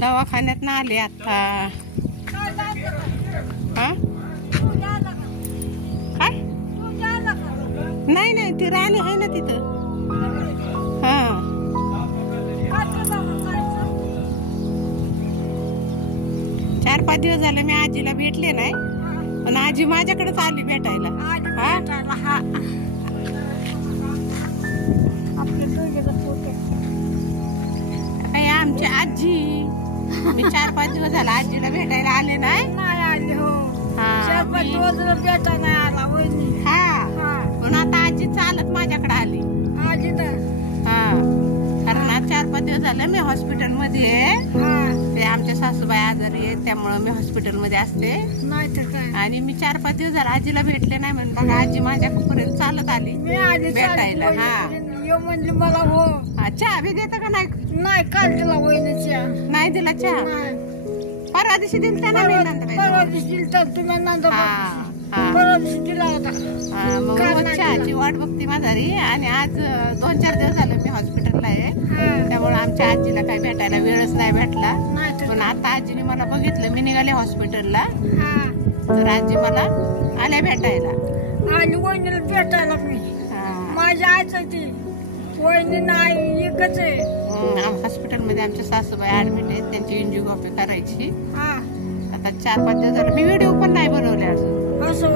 दवाखान्यात ना आले आता. हा काय नाही नाही ती राणी आहे ना तिथं. हा 4-5 दिवस झाले मी आजीला भेटले नाही, पण आजी माझ्याकडेच आली भेटायला. काय आमची आजी, मी 4-5 दिवस झाला आजीला भेटायला आले नाही. पण आता आजी चालत माझ्याकडे आली. हा कारण आज 4-5 दिवस झाले मी हॉस्पिटल मध्ये आहे. ते आमच्या सासूबाई आजारी आहेत, त्यामुळे मी हॉस्पिटल मध्ये असते. आणि मी 4-5 दिवस झाले आजीला भेटले नाही, म्हणून बघा आजी माझ्यापर्यंत चालत आली भेटायला. हा म्हणजे मला हो चहा बी देता का नाही? नाही काल दिला वहिनीच्या नाही दिला चहा. परवा दिवशी दिलता ना मी नंदबाई. परवा दिवशी दिलता तुम्ही नंदबाई. हा परवा दिवशी दिला होता. मग रोज चहाची वाट बघते माझी. आणि आज 2-4 दिवस झाले मी हॉस्पिटलला आहे, त्यामुळे आमच्या आजीला काही भेटायला वेळच नाही भेटला. पण आता आजीने मला बघितलं, मी निघाले हॉस्पिटलला, तर आजी मला आल्या भेटायला. आणि वहिनीला भेटायला मी माझ्या आईचं ती वहिनी नाही एकच आहे. हॉस्पिटलमध्ये आमच्या सासूबाई ऍडमिट आहेत, त्यांची एंजिओग्राफी करायची. आता 4-5 दिवस झाले मी व्हिडिओ पण नाही बनवले अजून. असं